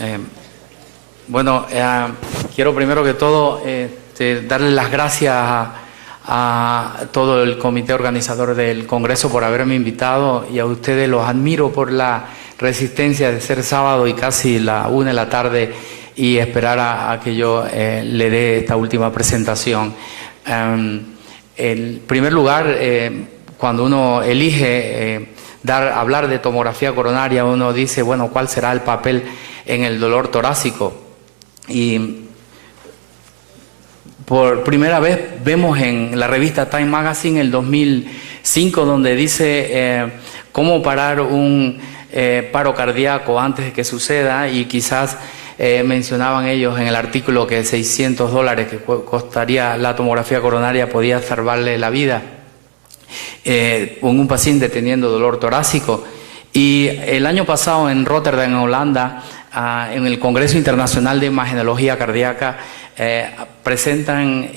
Eh, bueno, quiero primero que todo darle las gracias a todo el comité organizador del Congreso por haberme invitado, y a ustedes los admiro por la resistencia de ser sábado y casi la 1 de la tarde y esperar a que yo le dé esta última presentación. En primer lugar, cuando uno elige hablar de tomografía coronaria, uno dice, bueno, ¿cuál será el papel en el dolor torácico? Y por primera vez vemos en la revista Time Magazine el 2005, donde dice cómo parar un paro cardíaco antes de que suceda, y quizás mencionaban ellos en el artículo que $600 que costaría la tomografía coronaria podía salvarle la vida con un paciente teniendo dolor torácico. Y el año pasado en Rotterdam, en Holanda, en el Congreso Internacional de Imagenología Cardíaca, presentan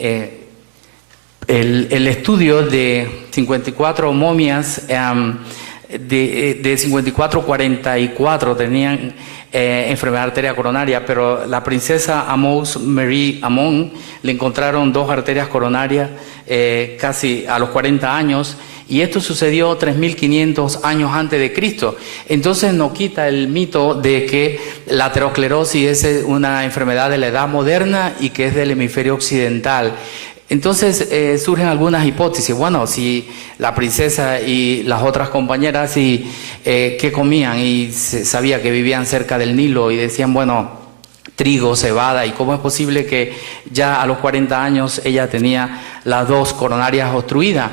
el estudio de 54 momias de 54-44 tenían enfermedad de arteria coronaria, pero la princesa Amos Marie Amon le encontraron 2 arterias coronarias casi a los 40 años, y esto sucedió 3.500 años antes de Cristo. Entonces no quita el mito de que la aterosclerosis es una enfermedad de la edad moderna y que es del hemisferio occidental. Entonces surgen algunas hipótesis. Bueno, si la princesa y las otras compañeras ¿qué comían? Y se sabía que vivían cerca del Nilo y decían, bueno, trigo, cebada, y cómo es posible que ya a los 40 años ella tenía las 2 coronarias obstruidas.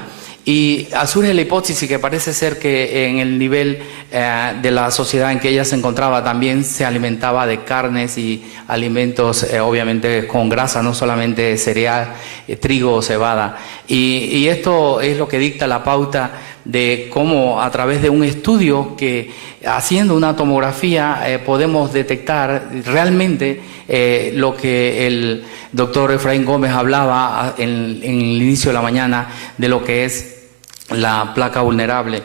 Y surge la hipótesis que parece ser que en el nivel de la sociedad en que ella se encontraba también se alimentaba de carnes y alimentos obviamente con grasa, no solamente cereal, trigo o cebada. Y esto es lo que dicta la pauta de cómo a través de un estudio que haciendo una tomografía podemos detectar realmente lo que el doctor Efraín Gómez hablaba en el inicio de la mañana de lo que es la placa vulnerable.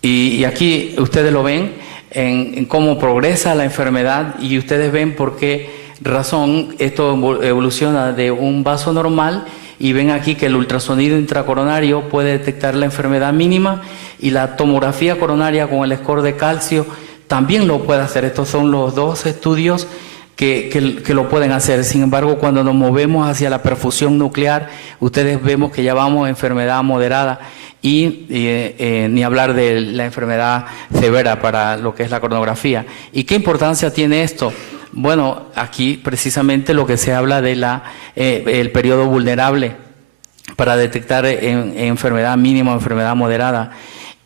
Y aquí ustedes lo ven en cómo progresa la enfermedad, y ustedes ven por qué razón esto evoluciona de un vaso normal, y ven aquí que el ultrasonido intracoronario puede detectar la enfermedad mínima, y la tomografía coronaria con el score de calcio también lo puede hacer. Estos son los 2 estudios que lo pueden hacer. Sin embargo, cuando nos movemos hacia la perfusión nuclear, ustedes vemos que ya vamos a enfermedad moderada, y ni hablar de la enfermedad severa para lo que es la coronografía. ¿Y qué importancia tiene esto? Bueno, aquí precisamente lo que se habla de el periodo vulnerable para detectar enfermedad mínima o enfermedad moderada.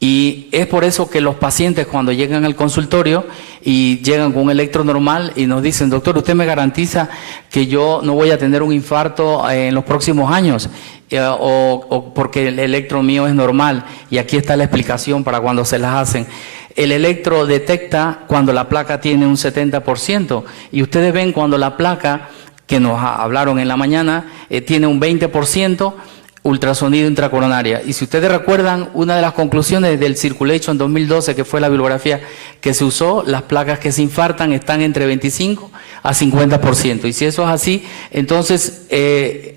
Y es por eso que los pacientes, cuando llegan al consultorio y llegan con un electro normal y nos dicen, doctor, ¿usted me garantiza que yo no voy a tener un infarto en los próximos años? O porque el electro mío es normal. Y aquí está la explicación para cuando se las hacen. El electro detecta cuando la placa tiene un 70%, y ustedes ven cuando la placa, que nos hablaron en la mañana, tiene un 20%, ultrasonido intracoronaria. Y si ustedes recuerdan, una de las conclusiones del Circulation 2012, que fue la bibliografía que se usó, las placas que se infartan están entre 25 a 50%. Y si eso es así, entonces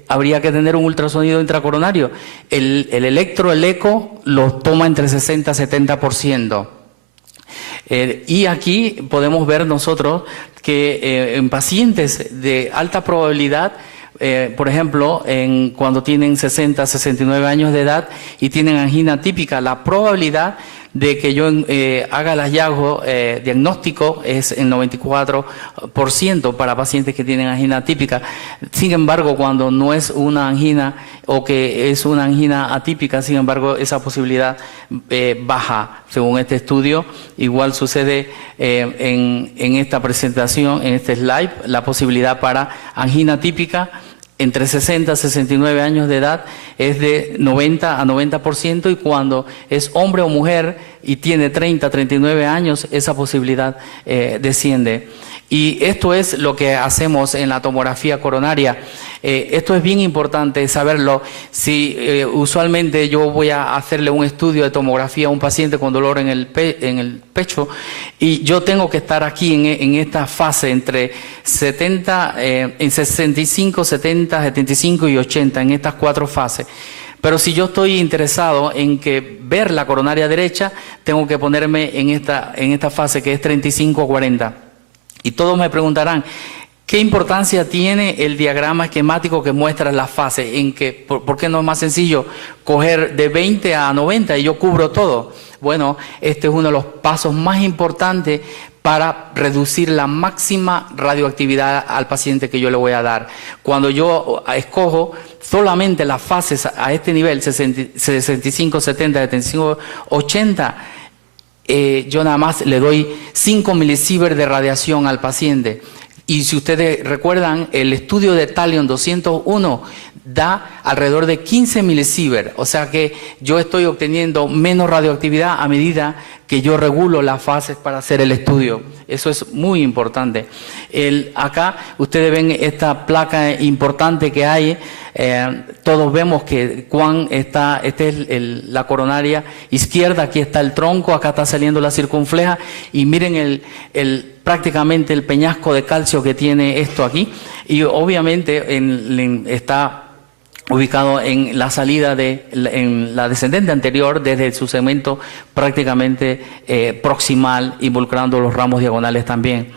habría que tener un ultrasonido intracoronario. El eco, lo toma entre 60 a 70%. Y aquí podemos ver nosotros que en pacientes de alta probabilidad, por ejemplo, cuando tienen 60, 69 años de edad y tienen angina típica, la probabilidad de que yo haga el hallazgo diagnóstico es el 94% para pacientes que tienen angina típica. Sin embargo, cuando no es una angina o que es una angina atípica, sin embargo, esa posibilidad baja, según este estudio. Igual sucede en esta presentación, en este slide, la posibilidad para angina típica entre 60 y 69 años de edad es de 90 a 90%, y cuando es hombre o mujer y tiene 30 a 39 años, esa posibilidad desciende. Y esto es lo que hacemos en la tomografía coronaria. Esto es bien importante saberlo. Si usualmente yo voy a hacerle un estudio de tomografía a un paciente con dolor en el pecho y yo tengo que estar aquí en esta fase entre 65, 70, 75 y 80, en estas 4 fases. Pero si yo estoy interesado en ver la coronaria derecha, tengo que ponerme en esta fase que es 35 a 40. Y todos me preguntarán, ¿qué importancia tiene el diagrama esquemático que muestra las fases? ¿Por qué no es más sencillo coger de 20 a 90 y yo cubro todo? Bueno, este es uno de los pasos más importantes para reducir la máxima radioactividad al paciente que yo le voy a dar. Cuando yo escojo solamente las fases a este nivel, 65, 70, 75, 80, yo nada más le doy 5 milisieverts de radiación al paciente. Y si ustedes recuerdan, el estudio de Thallium 201 da alrededor de 15 milisieverts. O sea que yo estoy obteniendo menos radioactividad a medida que yo regulo las fases para hacer el estudio. Eso es muy importante. Acá ustedes ven esta placa importante que hay. Todos vemos que esta es la coronaria izquierda, aquí está el tronco, acá está saliendo la circunfleja y miren prácticamente el peñasco de calcio que tiene esto aquí, y obviamente está ubicado en la salida en la descendente anterior desde su segmento prácticamente proximal, involucrando los ramos diagonales también.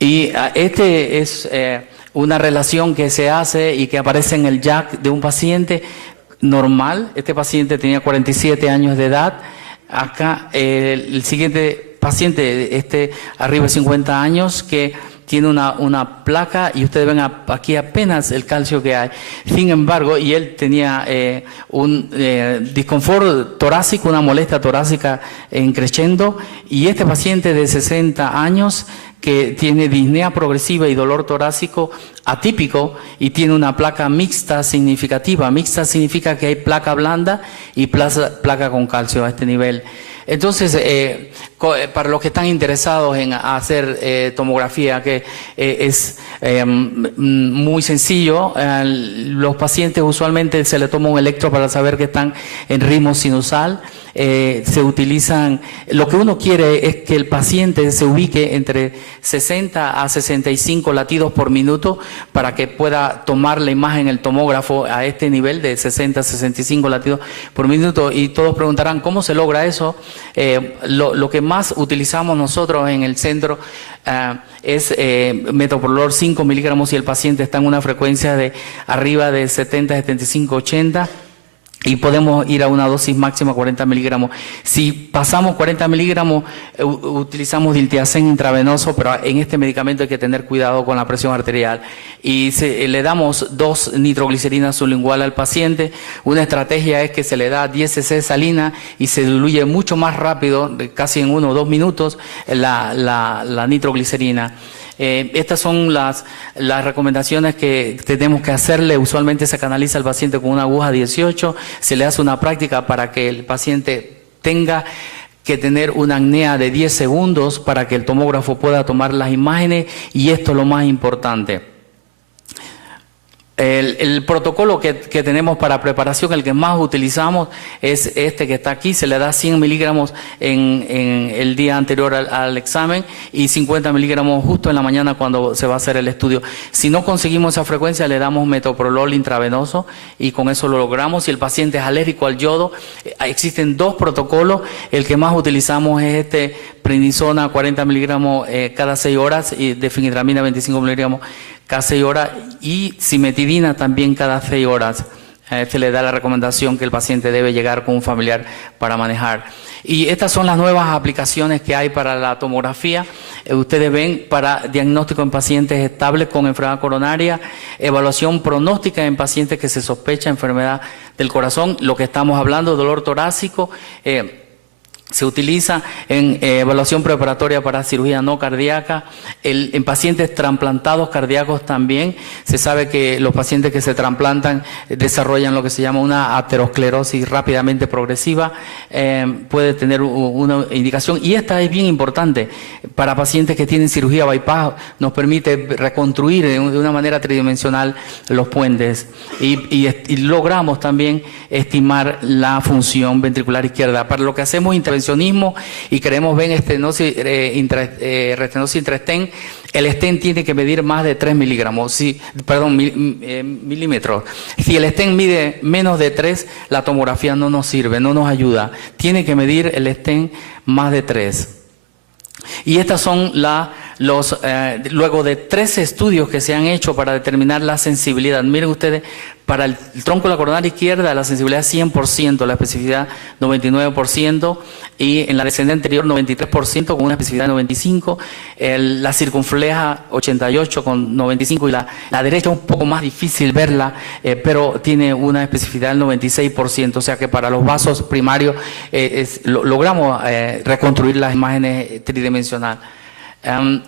Y este es una relación que se hace y que aparece en el JAK de un paciente normal. Este paciente tenía 47 años de edad. Acá el siguiente paciente, arriba de 50 años, que tiene una placa y ustedes ven aquí apenas el calcio que hay. Sin embargo, y él tenía un disconfort torácico, una molestia torácica crescendo, y este paciente de 60 años que tiene disnea progresiva y dolor torácico atípico y tiene una placa mixta significativa. Mixta significa que hay placa blanda y placa con calcio a este nivel. Entonces, para los que están interesados en hacer tomografía, que es muy sencillo, los pacientes usualmente se les toma un electro para saber que están en ritmo sinusal. Se utilizan, lo que uno quiere es que el paciente se ubique entre 60 a 65 latidos por minuto para que pueda tomar la imagen el tomógrafo a este nivel de 60 a 65 latidos por minuto. Y todos preguntarán, ¿cómo se logra eso? Lo que más utilizamos nosotros en el centro es metoprolol 5 miligramos si el paciente está en una frecuencia de arriba de 70, 75, 80. Y podemos ir a una dosis máxima 40 miligramos. Si pasamos 40 miligramos, utilizamos diltiazem intravenoso, pero en este medicamento hay que tener cuidado con la presión arterial. Y le damos 2 nitroglicerinas sublingual al paciente. Una estrategia es que se le da 10 cc de salina y se diluye mucho más rápido, casi en 1 o 2 minutos, la nitroglicerina. Estas son las recomendaciones que tenemos que hacerle. Usualmente se canaliza al paciente con una aguja 18, se le hace una práctica para que el paciente tenga que tener una apnea de 10 segundos para que el tomógrafo pueda tomar las imágenes, y esto es lo más importante. El protocolo que tenemos para preparación, el que más utilizamos, es este que está aquí. Se le da 100 miligramos en el día anterior al examen y 50 miligramos justo en la mañana cuando se va a hacer el estudio. Si no conseguimos esa frecuencia, le damos metoprolol intravenoso y con eso lo logramos. Si el paciente es alérgico al yodo, existen 2 protocolos. El que más utilizamos es prednisona 40 miligramos cada 6 horas y difenhidramina 25 miligramos cada 6 horas, y cimetidina también cada 6 horas. Se le da la recomendación que el paciente debe llegar con un familiar para manejar. Y estas son las nuevas aplicaciones que hay para la tomografía. Ustedes ven para diagnóstico en pacientes estables con enfermedad coronaria, evaluación pronóstica en pacientes que se sospecha enfermedad del corazón, lo que estamos hablando, dolor torácico, Se utiliza en evaluación preparatoria para cirugía no cardíaca, en pacientes trasplantados cardíacos también. Se sabe que los pacientes que se trasplantan desarrollan lo que se llama una aterosclerosis rápidamente progresiva, puede tener una indicación. Y esta es bien importante para pacientes que tienen cirugía bypass, nos permite reconstruir de una manera tridimensional los puentes y logramos también estimar la función ventricular izquierda. Para lo que hacemos intervencionismo y queremos ver restenosis intra-stent, el stent tiene que medir más de 3 milímetros. Si el stent mide menos de 3, la tomografía no nos sirve, no nos ayuda. Tiene que medir el stent más de 3. Y estas son luego de 13 estudios que se han hecho para determinar la sensibilidad. Miren ustedes, para el tronco de la coronaria izquierda la sensibilidad es 100%, la especificidad 99%, y en la descendente anterior 93% con una especificidad de 95%, la circunfleja 88% con 95%, y la derecha es un poco más difícil verla, pero tiene una especificidad del 96%, o sea que para los vasos primarios logramos reconstruir las imágenes tridimensionales.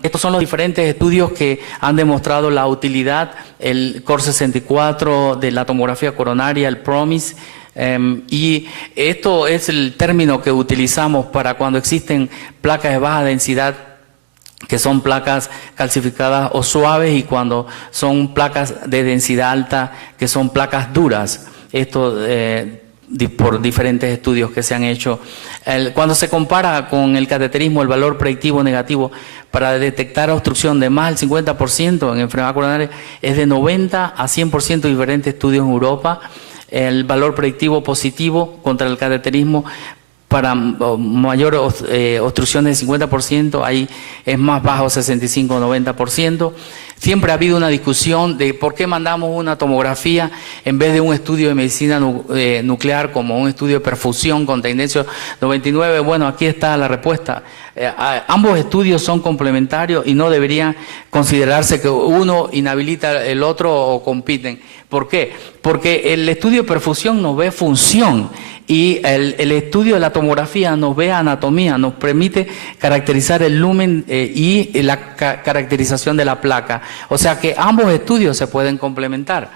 Estos son los diferentes estudios que han demostrado la utilidad, el COR64 de la tomografía coronaria, el PROMIS, y esto es el término que utilizamos para cuando existen placas de baja densidad, que son placas calcificadas o suaves, y cuando son placas de densidad alta, que son placas duras. Esto por diferentes estudios que se han hecho. Cuando se compara con el cateterismo, el valor predictivo negativo para detectar obstrucción de más del 50% en enfermedad coronaria es de 90 a 100% diferentes estudios en Europa. El valor predictivo positivo contra el cateterismo para mayor obstrucción del 50%, ahí es más bajo, 65 o 90%. Siempre ha habido una discusión de por qué mandamos una tomografía en vez de un estudio de medicina nuclear, como un estudio de perfusión con tendencia 99. Bueno, aquí está la respuesta. Ambos estudios son complementarios y no deberían considerarse que uno inhabilita el otro o compiten. ¿Por qué? Porque el estudio de perfusión nos ve función y el estudio de la tomografía nos ve anatomía, nos permite caracterizar el lumen y la caracterización de la placa. O sea que ambos estudios se pueden complementar.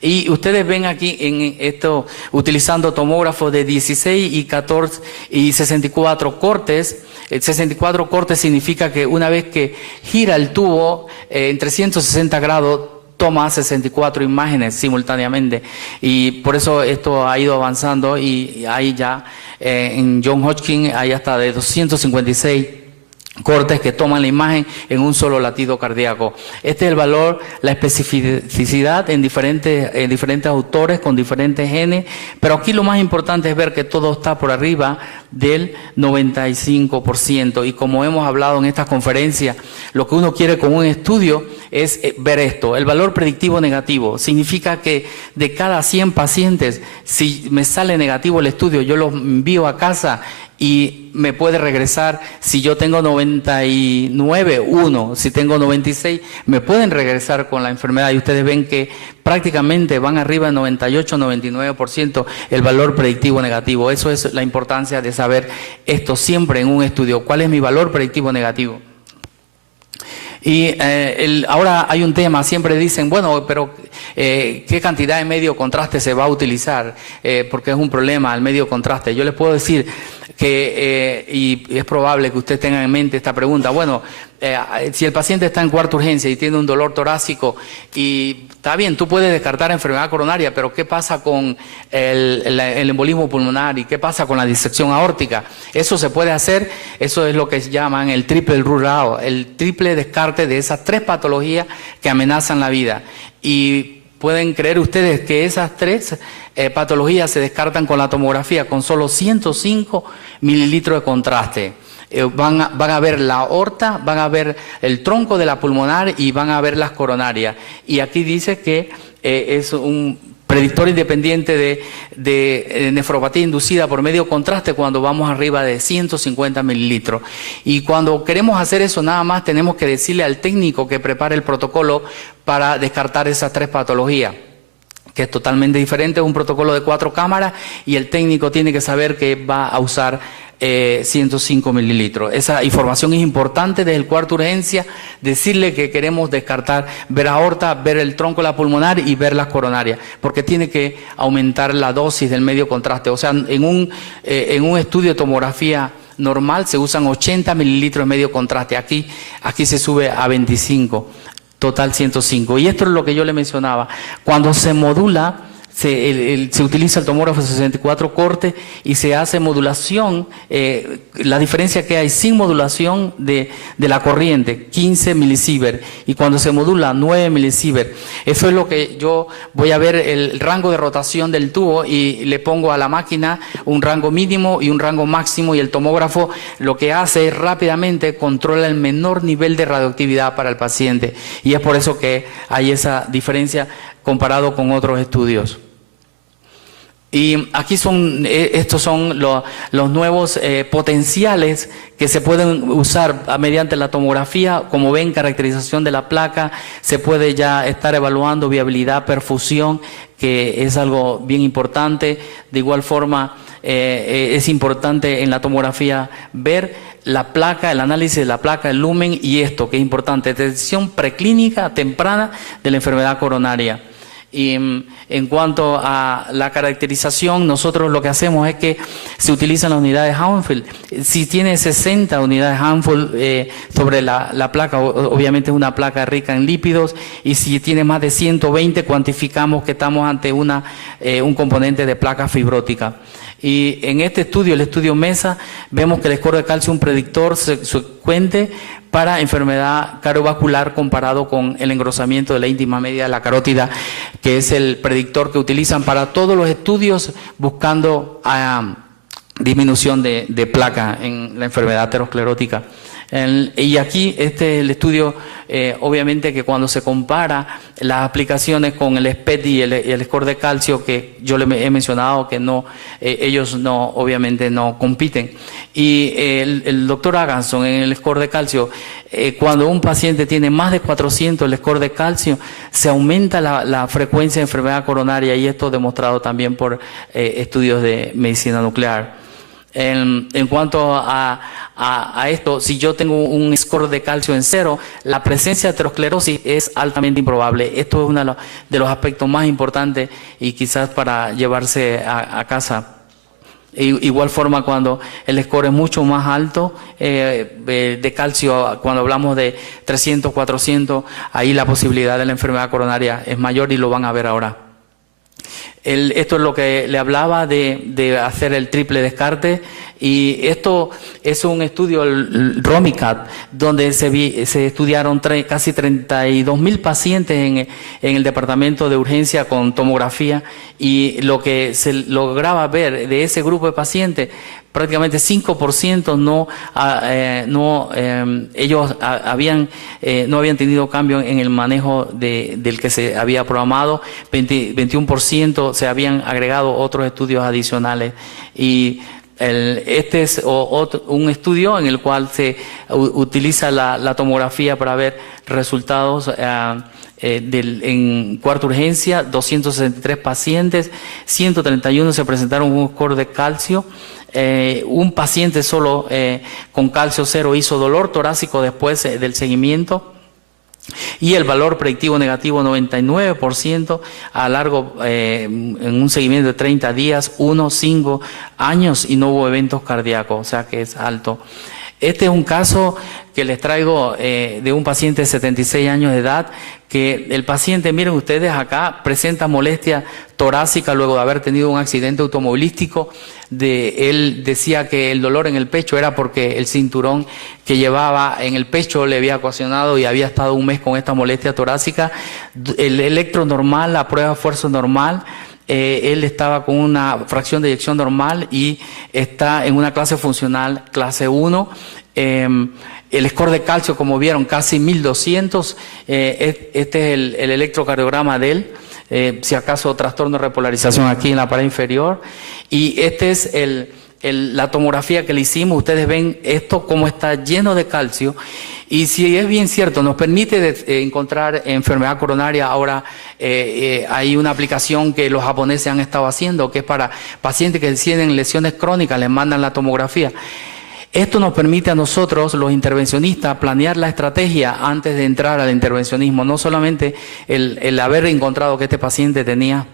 Y ustedes ven aquí en esto utilizando tomógrafos de 16 y 14 y 64 cortes. 64 cortes significa que una vez que gira el tubo en 360 grados, toma 64 imágenes simultáneamente, y por eso esto ha ido avanzando, y hay ya en Johns Hopkins hay hasta de 256 cortes que toman la imagen en un solo latido cardíaco. Este es el valor, la especificidad en diferentes autores con diferentes genes, pero aquí lo más importante es ver que todo está por arriba del 95%, y como hemos hablado en estas conferencias, lo que uno quiere con un estudio es ver esto. El valor predictivo negativo significa que de cada 100 pacientes, si me sale negativo el estudio, yo los envío a casa y me puede regresar. Si yo tengo 99, 1, si tengo 96, me pueden regresar con la enfermedad, y ustedes ven que prácticamente van arriba del 98, 99% el valor predictivo negativo. Eso es la importancia de saber esto siempre en un estudio. ¿Cuál es mi valor predictivo negativo? Y ahora hay un tema, siempre dicen, bueno, pero ¿qué cantidad de medio contraste se va a utilizar? Porque es un problema el medio contraste. Yo les puedo decir que, y es probable que ustedes tengan en mente esta pregunta, bueno, si el paciente está en cuarta urgencia y tiene un dolor torácico, y está bien, tú puedes descartar enfermedad coronaria, pero ¿qué pasa con el embolismo pulmonar? ¿Y qué pasa con la disección aórtica? Eso se puede hacer, eso es lo que llaman el triple rule out, el triple descarte de esas 3 patologías que amenazan la vida. Y pueden creer ustedes que esas 3 patologías se descartan con la tomografía, con solo 105 mililitros de contraste. Van a ver la aorta, van a ver el tronco de la pulmonar y van a ver las coronarias. Y aquí dice que es un predictor independiente de nefropatía inducida por medio contraste cuando vamos arriba de 150 mililitros. Y cuando queremos hacer eso, nada más tenemos que decirle al técnico que prepare el protocolo para descartar esas 3 patologías, que es totalmente diferente, es un protocolo de 4 cámaras, y el técnico tiene que saber que va a usar 105 mililitros. Esa información es importante desde el cuarto de urgencia, decirle que queremos descartar, ver aorta, ver el tronco de la pulmonar y ver las coronarias, porque tiene que aumentar la dosis del medio contraste. O sea, en un estudio de tomografía normal se usan 80 mililitros de medio contraste, aquí se sube a 25, total 105. Y esto es lo que yo le mencionaba, cuando se modula, se utiliza el tomógrafo 64 corte y se hace modulación, la diferencia que hay sin modulación de la corriente, 15 milisievert, y cuando se modula 9 milisievert. Eso es lo que yo voy a ver, el rango de rotación del tubo, y le pongo a la máquina un rango mínimo y un rango máximo, y el tomógrafo lo que hace es rápidamente controla el menor nivel de radioactividad para el paciente, y es por eso que hay esa diferencia comparado con otros estudios. Y aquí estos son los nuevos potenciales que se pueden usar mediante la tomografía. Como ven, caracterización de la placa, se puede ya estar evaluando viabilidad, perfusión, que es algo bien importante. De igual forma, es importante en la tomografía ver la placa, el análisis de la placa, el lumen, y esto que es importante, detección preclínica temprana de la enfermedad coronaria. Y en cuanto a la caracterización, nosotros lo que hacemos es que se utilizan las unidades Hounsfield. Si tiene 60 unidades Hounsfield sobre la placa, obviamente es una placa rica en lípidos, y si tiene más de 120, cuantificamos que estamos ante un componente de placa fibrótica. Y en este estudio, el estudio MESA, vemos que el score de calcio es un predictor subsecuente para enfermedad cardiovascular comparado con el engrosamiento de la íntima media de la carótida, que es el predictor que utilizan para todos los estudios buscando disminución de placa en la enfermedad aterosclerótica. Y aquí el estudio, obviamente que cuando se compara las aplicaciones con el SPECT y el score de calcio, que yo le he mencionado que no, ellos no, obviamente no compiten. Y el doctor Aganson en el score de calcio, cuando un paciente tiene más de 400 el score de calcio, se aumenta la frecuencia de enfermedad coronaria, y esto demostrado también por estudios de medicina nuclear. En cuanto a esto, si yo tengo un score de calcio en 0, la presencia de aterosclerosis es altamente improbable. Esto es uno de los aspectos más importantes y quizás para llevarse a casa. Igual forma, cuando el score es mucho más alto de calcio, cuando hablamos de 300, 400, ahí la posibilidad de la enfermedad coronaria es mayor, y lo van a ver ahora. Esto es lo que le hablaba de hacer el triple descarte, y esto es un estudio, el ROMICAT, donde se estudiaron casi 32.000 pacientes en el departamento de urgencia con tomografía, y lo que se lograba ver de ese grupo de pacientes, prácticamente 5% ellos no habían tenido cambio en el manejo del que se había programado, 21% se habían agregado otros estudios adicionales, y este es un estudio en el cual se utiliza la tomografía para ver resultados en cuarta urgencia. 263 pacientes, 131 se presentaron con un score de calcio. Un paciente solo con calcio 0 hizo dolor torácico después del seguimiento, y el valor predictivo negativo 99% a largo, en un seguimiento de 30 días, 5 años, y no hubo eventos cardíacos, o sea que es alto. Este es un caso que les traigo de un paciente de 76 años de edad, que el paciente, miren ustedes acá, presenta molestia torácica luego de haber tenido un accidente automovilístico. Él decía que el dolor en el pecho era porque el cinturón que llevaba en el pecho le había ocasionado, y había estado un mes con esta molestia torácica. El electro normal, la prueba de esfuerzo normal, él estaba con una fracción de eyección normal y está en una clase funcional clase 1. El score de calcio, como vieron, casi 1200. Este es el electrocardiograma de él. Si acaso trastorno de repolarización aquí en la pared inferior. Y este es la tomografía que le hicimos, ustedes ven esto como está lleno de calcio. Y si es bien cierto, nos permite encontrar enfermedad coronaria. Ahora hay una aplicación que los japoneses han estado haciendo, que es para pacientes que tienen lesiones crónicas, les mandan la tomografía. Esto nos permite a nosotros, los intervencionistas, planear la estrategia antes de entrar al intervencionismo. No solamente el haber encontrado que este paciente tenía.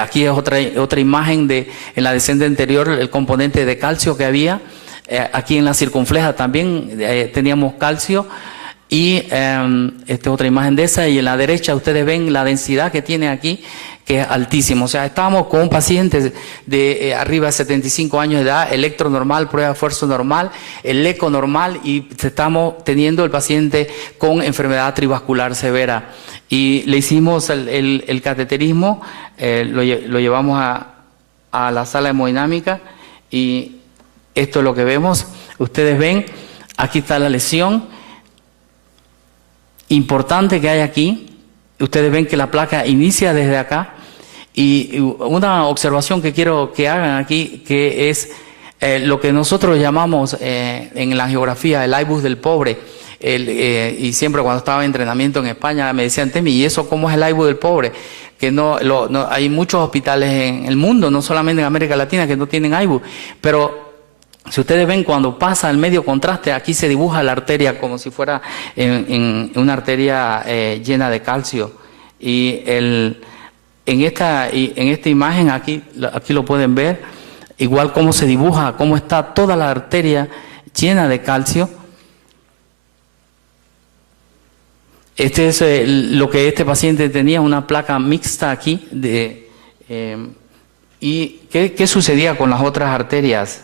Aquí es otra imagen en la descendente anterior, el componente de calcio que había. Aquí en la circunfleja también teníamos calcio. Y esta es otra imagen de esa. Y en la derecha ustedes ven la densidad que tiene aquí, que es altísimo. O sea, estábamos con un paciente de arriba de 75 años de edad, electro normal, prueba de esfuerzo normal, el eco normal, y estamos teniendo el paciente con enfermedad trivascular severa. Y le hicimos el cateterismo, lo llevamos a la sala hemodinámica, y esto es lo que vemos. Ustedes ven, aquí está la lesión importante que hay aquí. Ustedes ven que la placa inicia desde acá. Y una observación que quiero que hagan aquí, que es lo que nosotros llamamos en la geografía el IBUS del pobre. Y siempre cuando estaba en entrenamiento en España me decían, Temi, ¿y eso cómo es el IBUS del pobre? Que hay muchos hospitales en el mundo, no solamente en América Latina, que no tienen IBUS. Pero si ustedes ven, cuando pasa el medio contraste, aquí se dibuja la arteria como si fuera en una arteria llena de calcio. Y en esta imagen aquí lo pueden ver, igual cómo se dibuja, cómo está toda la arteria llena de calcio. Este es lo que este paciente tenía, una placa mixta aquí. ¿Y qué sucedía con las otras arterias?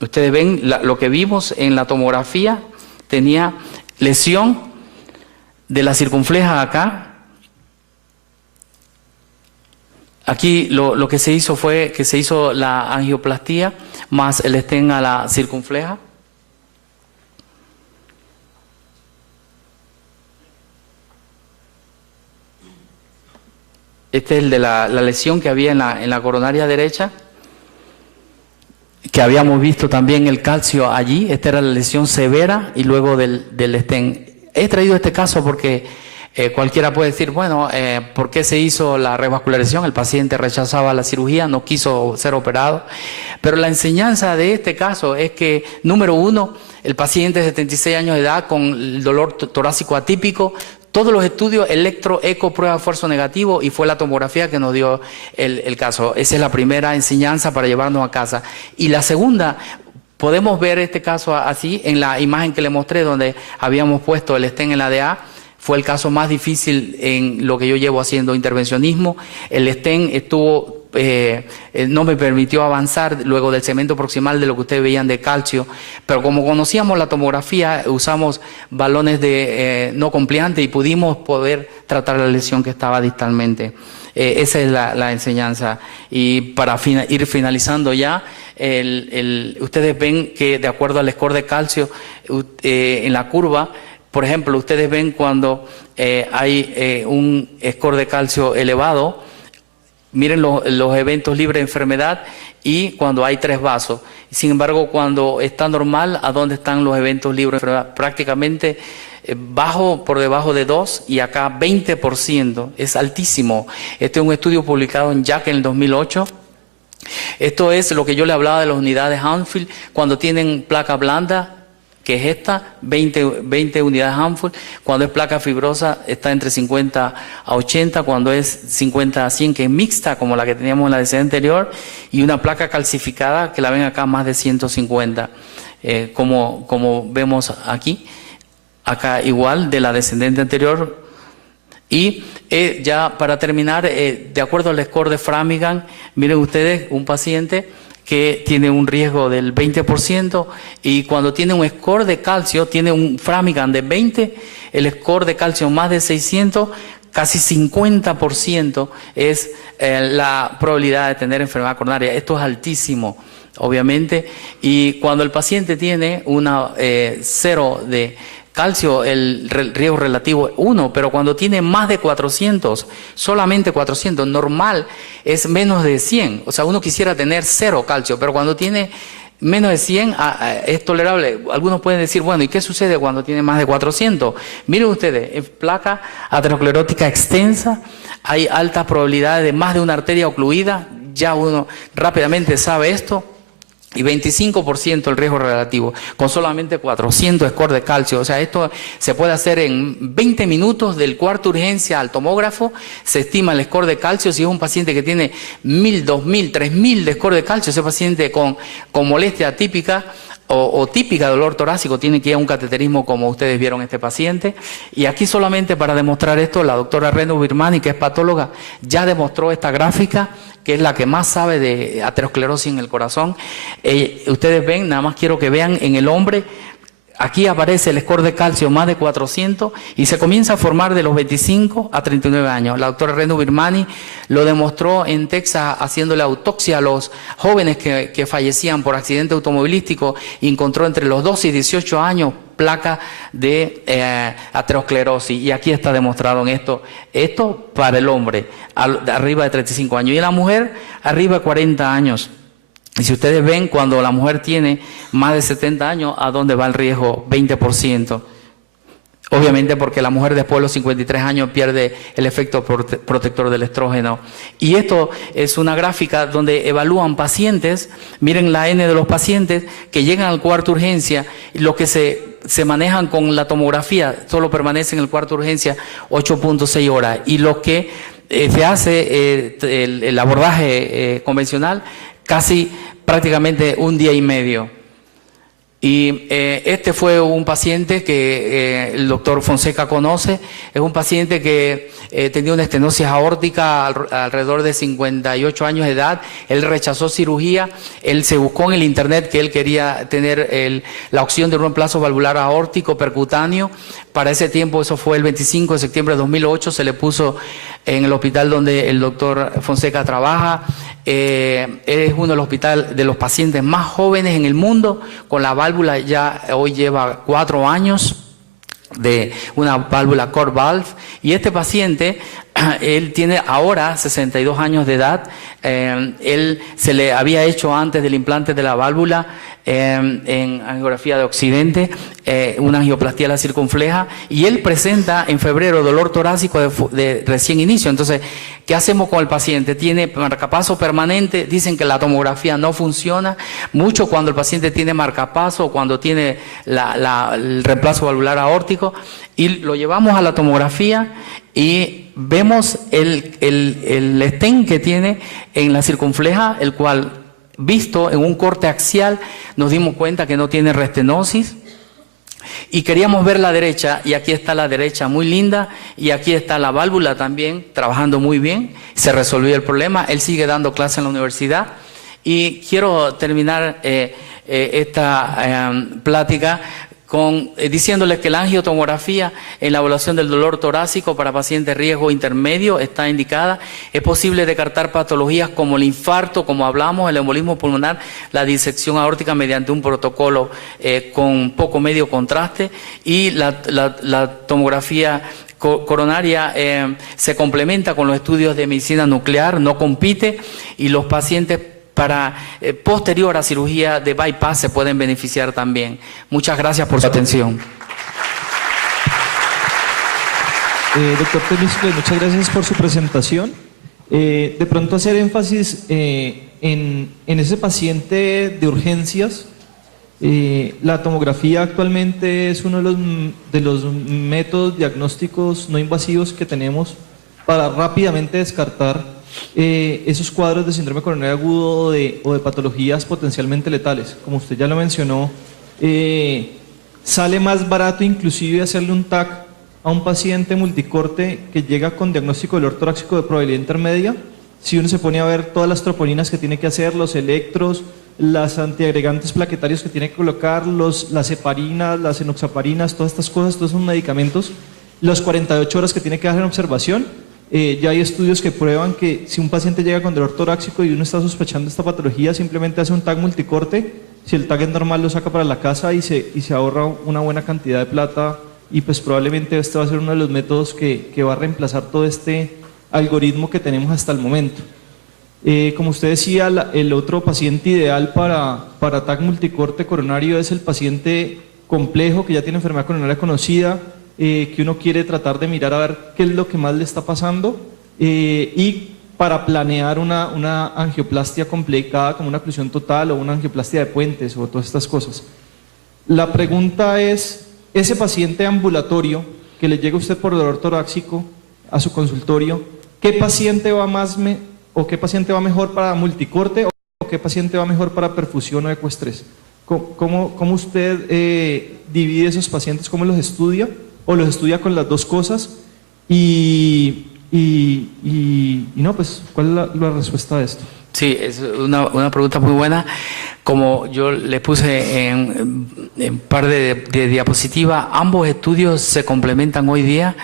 Ustedes ven lo que vimos en la tomografía, tenía lesión de la circunfleja acá. Aquí lo que se hizo fue que se hizo la angioplastía más el stent a la circunfleja. Este es el de la lesión que había en la coronaria derecha, que habíamos visto también el calcio allí. Esta era la lesión severa y luego del stent. He traído este caso porque cualquiera puede decir, bueno, ¿por qué se hizo la revascularización? El paciente rechazaba la cirugía, no quiso ser operado. Pero la enseñanza de este caso es que, número uno, el paciente de 76 años de edad con el dolor torácico atípico, todos los estudios, electro, eco, prueba de esfuerzo negativo, y fue la tomografía que nos dio el caso. Esa es la primera enseñanza para llevarnos a casa. Y la segunda, podemos ver este caso así en la imagen que le mostré, donde habíamos puesto el stent en la DA. Fue el caso más difícil en lo que yo llevo haciendo intervencionismo. El stent no me permitió avanzar luego del segmento proximal de lo que ustedes veían de calcio, pero como conocíamos la tomografía, usamos balones de no compliante y pudimos tratar la lesión que estaba distalmente. Esa es la enseñanza. Y para ir finalizando ya, ustedes ven que de acuerdo al score de calcio en la curva, por ejemplo, ustedes ven cuando hay un score de calcio elevado, miren los eventos libres de enfermedad, y cuando hay 3 vasos. Sin embargo, cuando está normal, ¿a dónde están los eventos libres de enfermedad? Prácticamente por debajo de 2, y acá 20%. Es altísimo. Este es un estudio publicado en JACC en el 2008. Esto es lo que yo le hablaba de las unidades Hanfield. Cuando tienen placa blanda, que es esta, 20 unidades Hanfield. Cuando es placa fibrosa está entre 50 a 80, cuando es 50 a 100, que es mixta como la que teníamos en la descendente anterior, y una placa calcificada que la ven acá más de 150, como vemos aquí. Acá igual de la descendente anterior. Y ya para terminar, de acuerdo al score de Framingham, miren ustedes, un paciente que tiene un riesgo del 20%, y cuando tiene un score de calcio, tiene un Framingham de 20, el score de calcio más de 600, casi 50% es la probabilidad de tener enfermedad coronaria. Esto es altísimo, obviamente, y cuando el paciente tiene una 0 de calcio, el riesgo relativo es 1, pero cuando tiene más de 400, solamente 400, normal es menos de 100. O sea, uno quisiera tener 0 calcio, pero cuando tiene menos de 100 es tolerable. Algunos pueden decir, bueno, ¿y qué sucede cuando tiene más de 400? Miren ustedes, en placa aterosclerótica extensa, hay altas probabilidades de más de una arteria ocluida, ya uno rápidamente sabe esto. Y 25% el riesgo relativo, con solamente 400 scores de calcio. O sea, esto se puede hacer en 20 minutos del cuarto de urgencia al tomógrafo. Se estima el score de calcio. Si es un paciente que tiene 1000, 2000, 3000 de score de calcio, ese paciente con molestia típica o típica de dolor torácico tiene que ir a un cateterismo, como ustedes vieron este paciente. Y aquí solamente para demostrar esto, la doctora Renu Virmani, que es patóloga, ya demostró esta gráfica, que es la que más sabe de aterosclerosis en el corazón. Ustedes ven, nada más quiero que vean en el hombre, aquí aparece el score de calcio más de 400 y se comienza a formar de los 25 a 39 años. La doctora Renu Virmani lo demostró en Texas haciéndole autopsia a los jóvenes que fallecían por accidente automovilístico y encontró entre los 12 y 18 años placa de aterosclerosis, y aquí está demostrado en esto para el hombre arriba de 35 años y en la mujer arriba de 40 años. Y si ustedes ven, cuando la mujer tiene más de 70 años, ¿a dónde va el riesgo? 20%. Obviamente porque la mujer después de los 53 años pierde el efecto protector del estrógeno. Y esto es una gráfica donde evalúan pacientes, miren la N de los pacientes que llegan al cuarto de urgencia, los que se manejan con la tomografía solo permanecen en el cuarto de urgencia 8.6 horas. Y los que se hace el abordaje convencional, casi prácticamente un día y medio. Y este fue un paciente que el doctor Fonseca conoce. Es un paciente que tenía una estenosis aórtica alrededor de 58 años de edad. Él rechazó cirugía. Él se buscó en el internet que él quería tener la opción de un reemplazo valvular aórtico percutáneo. Para ese tiempo, eso fue el 25 de septiembre de 2008, se le puso en el hospital donde el doctor Fonseca trabaja. Es uno de los pacientes más jóvenes en el mundo, con la válvula ya hoy lleva 4 años de una válvula core valve, y este paciente, él tiene ahora 62 años de edad. Él se le había hecho antes del implante de la válvula en angiografía de Occidente, una angioplastía de la circunfleja, y él presenta en febrero dolor torácico de recién inicio. Entonces, ¿qué hacemos con el paciente? Tiene marcapaso permanente, dicen que la tomografía no funciona mucho cuando el paciente tiene marcapaso o cuando tiene el reemplazo valvular aórtico, y lo llevamos a la tomografía y vemos el stent que tiene en la circunfleja, el cual, visto en un corte axial, nos dimos cuenta que no tiene restenosis. Y queríamos ver la derecha, y aquí está la derecha muy linda, y aquí está la válvula también trabajando muy bien. Se resolvió el problema. Él sigue dando clase en la universidad. Y quiero terminar esta plática diciéndoles que la angiotomografía en la evaluación del dolor torácico para pacientes de riesgo intermedio está indicada. Es posible descartar patologías como el infarto, como hablamos, el embolismo pulmonar, la disección aórtica mediante un protocolo con poco medio contraste, y la tomografía coronaria se complementa con los estudios de medicina nuclear, no compite, y los pacientes posterior a cirugía de bypass se pueden beneficiar también. Muchas gracias por su atención. Doctor Temístocles, muchas gracias por su presentación. De pronto hacer énfasis en ese paciente de urgencias. La tomografía actualmente es uno de los métodos diagnósticos no invasivos que tenemos para rápidamente descartar esos cuadros de síndrome coronario agudo o de patologías potencialmente letales. Como usted ya lo mencionó, sale más barato inclusive hacerle un TAC a un paciente multicorte que llega con diagnóstico de dolor torácico de probabilidad intermedia. Si uno se pone a ver todas las troponinas que tiene que hacer, los electros, las antiagregantes plaquetarios que tiene que colocar, las heparinas, las enoxaparinas, todas estas cosas, todos esos medicamentos, las 48 horas que tiene que dejar en observación. Ya hay estudios que prueban que si un paciente llega con dolor torácico y uno está sospechando esta patología, simplemente hace un TAC multicorte Si el TAC es normal, lo saca para la casa y se ahorra una buena cantidad de plata, y pues probablemente este va a ser uno de los métodos que va a reemplazar todo este algoritmo que tenemos hasta el momento. Como usted decía, el otro paciente ideal para TAC multicorte coronario es el paciente complejo que ya tiene enfermedad coronaria conocida, que uno quiere tratar de mirar a ver qué es lo que más le está pasando, y para planear una angioplastia complicada como una oclusión total o una angioplastia de puentes o todas estas cosas. La pregunta es, ese paciente ambulatorio que le llega a usted por dolor torácico a su consultorio, ¿qué paciente va qué paciente va mejor para multicorte o qué paciente va mejor para perfusión o ecoestrés? ¿Cómo usted divide esos pacientes? ¿Cómo los estudia? ¿O los estudia con las dos cosas? Y no, pues, ¿cuál es la respuesta a esto? Sí, es una pregunta muy buena. Como yo le puse en un par de diapositivas, ambos estudios se complementan hoy día.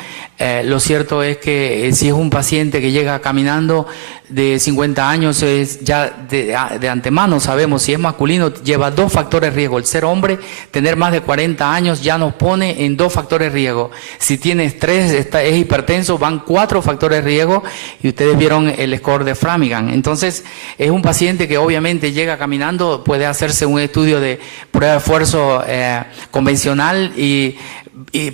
Lo cierto es que si es un paciente que llega caminando de 50 años, ya de antemano sabemos, si es masculino, lleva 2 factores de riesgo. El ser hombre, tener más de 40 años ya nos pone en 2 factores de riesgo. Si tiene estrés, es hipertenso, van 4 factores de riesgo, y ustedes vieron el score de Framingham. Entonces, es un paciente que obviamente llega caminando, puede hacerse un estudio de prueba de esfuerzo convencional y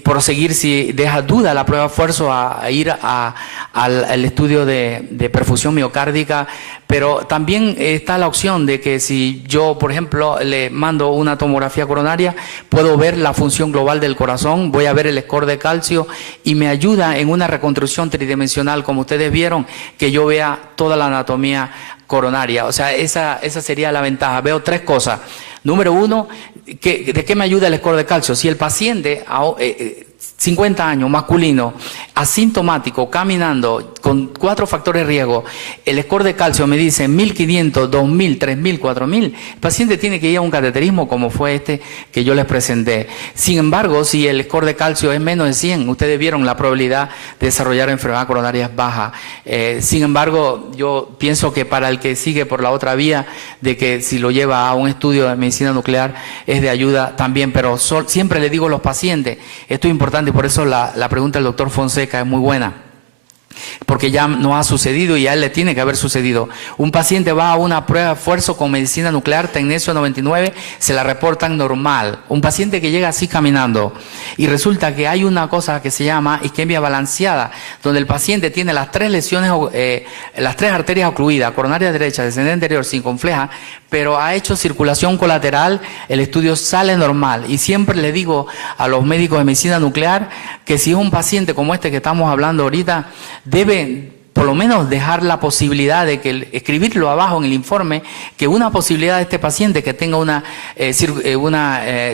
proseguir, si deja duda la prueba de esfuerzo, a ir al estudio de perfusión miocárdica. Pero también está la opción de que si yo, por ejemplo, le mando una tomografía coronaria, puedo ver la función global del corazón, voy a ver el score de calcio y me ayuda en una reconstrucción tridimensional, como ustedes vieron, que yo vea toda la anatomía coronaria. O sea, esa sería la ventaja. Veo 3 cosas. Número 1, ¿de qué me ayuda el score de calcio? Si el paciente, 50 años, masculino, asintomático, caminando, con 4 factores de riesgo, el score de calcio me dice 1500, 2000, 3000, 4000, el paciente tiene que ir a un cateterismo como fue este que yo les presenté. Sin embargo, si el score de calcio es menos de 100, ustedes vieron la probabilidad de desarrollar enfermedad coronaria es baja. Sin embargo, yo pienso que para el que sigue por la otra vía, de que si lo lleva a un estudio de medicina nuclear, es de ayuda también, pero siempre le digo a los pacientes, esto es importante, y por eso la pregunta del doctor Fonseca es muy buena, porque ya no ha sucedido y a él le tiene que haber sucedido. Un paciente va a una prueba de esfuerzo con medicina nuclear, tecnesio 99, se la reportan normal. Un paciente que llega así caminando y resulta que hay una cosa que se llama isquemia balanceada, donde el paciente tiene las 3 lesiones, las 3 arterias ocluidas, coronaria derecha, descendente anterior, circunfleja, pero ha hecho circulación colateral, el estudio sale normal. Y siempre le digo a los médicos de medicina nuclear que si es un paciente como este que estamos hablando ahorita, debe por lo menos dejar la posibilidad de que escribirlo abajo en el informe, que una posibilidad de este paciente que tenga una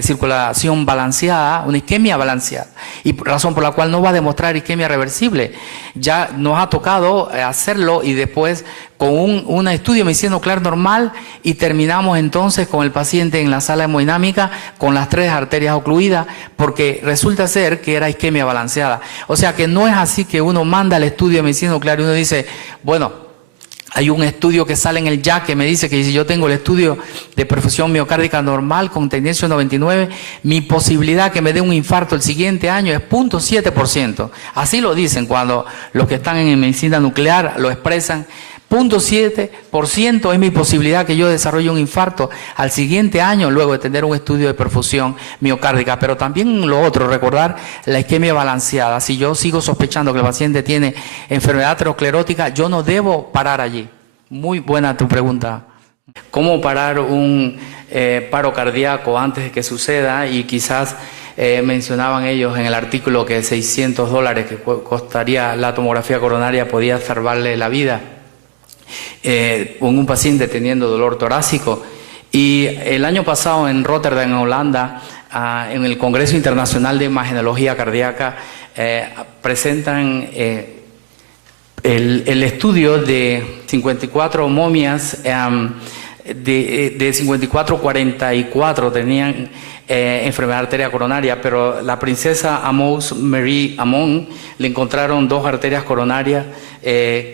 circulación balanceada, una isquemia balanceada, y razón por la cual no va a demostrar isquemia reversible. Ya nos ha tocado hacerlo y después con un estudio de medicina nuclear normal, y terminamos entonces con el paciente en la sala hemodinámica con las 3 arterias ocluidas, porque resulta ser que era isquemia balanceada. O sea que no es así que uno manda el estudio de medicina nuclear y uno dice, bueno, hay un estudio que sale en el JAC que me dice que si yo tengo el estudio de perfusión miocárdica normal con tecnesio 99, mi posibilidad que me dé un infarto el siguiente año es 0.7%. Así lo dicen cuando los que están en medicina nuclear lo expresan. 0.7% es mi posibilidad que yo desarrolle un infarto al siguiente año luego de tener un estudio de perfusión miocárdica. Pero también lo otro, recordar la isquemia balanceada. Si yo sigo sospechando que el paciente tiene enfermedad aterosclerótica, yo no debo parar allí. Muy buena tu pregunta. ¿Cómo parar un paro cardíaco antes de que suceda? Y quizás mencionaban ellos en el artículo que $600 que costaría la tomografía coronaria podía salvarle la vida. Con un paciente teniendo dolor torácico. Y el año pasado en Rotterdam, en Holanda, en el Congreso Internacional de Imagenología Cardíaca, presentan el estudio de 54 momias de 54 a 44 tenían enfermedad de arteria coronaria, pero la princesa Amos Marie Amon le encontraron 2 arterias coronarias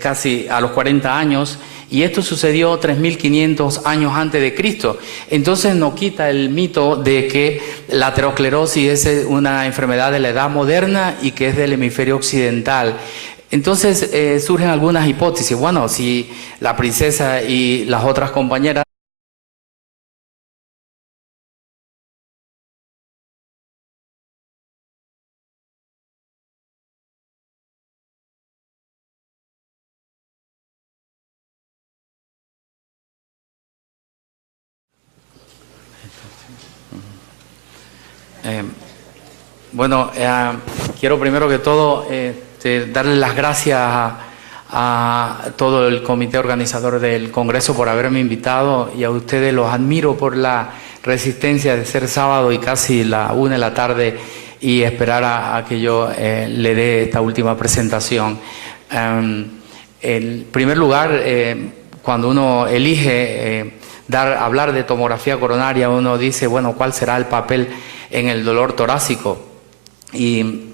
casi a los 40 años, y esto sucedió 3.500 años antes de Cristo. Entonces no quita el mito de que la aterosclerosis es una enfermedad de la edad moderna y que es del hemisferio occidental. Entonces surgen algunas hipótesis. Bueno, si la princesa y las otras compañeras quiero primero que todo darle las gracias a todo el comité organizador del Congreso por haberme invitado, y a ustedes los admiro por la resistencia de ser sábado y casi la 1 de la tarde y esperar a que yo le dé esta última presentación. En primer lugar, cuando uno elige hablar de tomografía coronaria, uno dice, bueno, ¿cuál será el papel en el dolor torácico? Y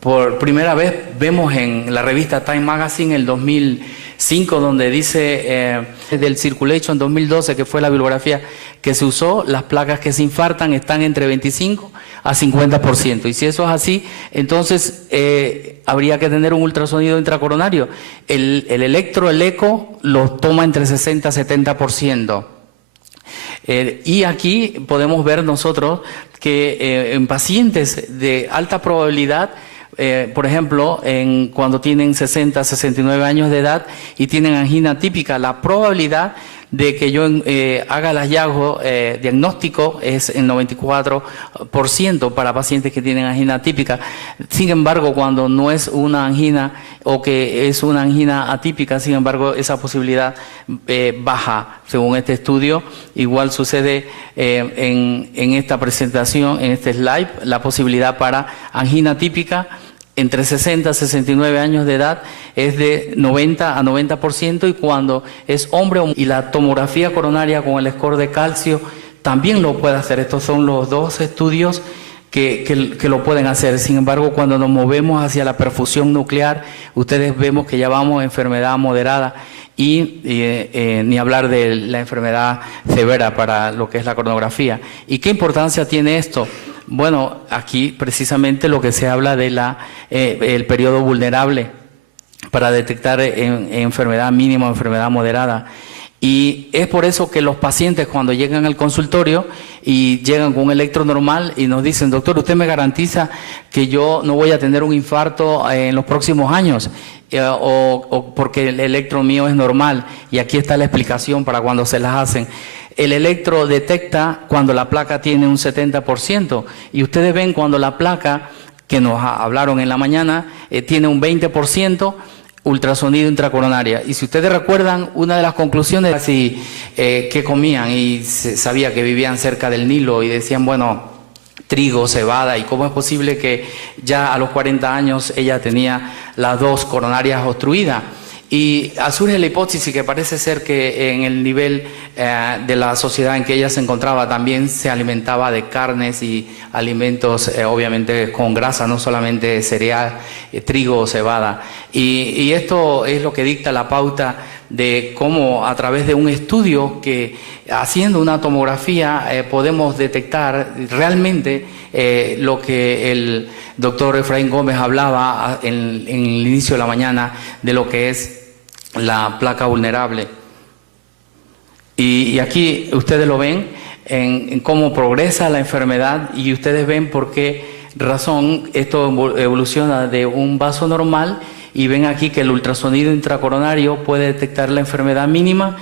por primera vez vemos en la revista Time Magazine el 2005, donde dice del Circulation 2012, que fue la bibliografía que se usó, las placas que se infartan están entre 25 a 50%. Y si eso es así, entonces habría que tener un ultrasonido intracoronario. El eco lo toma entre 60 a 70%. Y aquí podemos ver nosotros que en pacientes de alta probabilidad, por ejemplo, cuando tienen 60, 69 años de edad y tienen angina típica, la probabilidad de que yo haga el hallazgo diagnóstico es el 94% para pacientes que tienen angina típica. Sin embargo, cuando no es una angina o que es una angina atípica, sin embargo, esa posibilidad baja, según este estudio. Igual sucede en esta presentación, en este slide, la posibilidad para angina típica entre 60 y 69 años de edad es de 90 a 90%, y cuando es hombre, y la tomografía coronaria con el score de calcio también lo puede hacer. Estos son los 2 estudios que lo pueden hacer. Sin embargo, cuando nos movemos hacia la perfusión nuclear, ustedes vemos que ya vamos a enfermedad moderada y ni hablar de la enfermedad severa para lo que es la coronografía. ¿Y qué importancia tiene esto? Bueno, aquí precisamente lo que se habla de el periodo vulnerable para detectar enfermedad mínima o enfermedad moderada. Y es por eso que los pacientes, cuando llegan al consultorio y llegan con un electro normal y nos dicen, doctor, ¿usted me garantiza que yo no voy a tener un infarto en los próximos años? O porque el electro mío es normal. Y aquí está la explicación para cuando se las hacen. El electro detecta cuando la placa tiene un 70%, y ustedes ven cuando la placa, que nos hablaron en la mañana, tiene un 20%, ultrasonido intracoronaria. Y si ustedes recuerdan, una de las conclusiones era así, que comían, y se sabía que vivían cerca del Nilo, y decían, bueno, trigo, cebada, y cómo es posible que ya a los 40 años ella tenía las 2 coronarias obstruidas. Y surge la hipótesis que parece ser que en el nivel de la sociedad en que ella se encontraba también se alimentaba de carnes y alimentos obviamente con grasa, no solamente cereal, trigo o cebada. Y esto es lo que dicta la pauta de cómo, a través de un estudio, que haciendo una tomografía podemos detectar realmente lo que el doctor Efraín Gómez hablaba en el inicio de la mañana, de lo que es la placa vulnerable. Y aquí ustedes lo ven en cómo progresa la enfermedad, y ustedes ven por qué razón esto evoluciona de un vaso normal, y ven aquí que el ultrasonido intracoronario puede detectar la enfermedad mínima.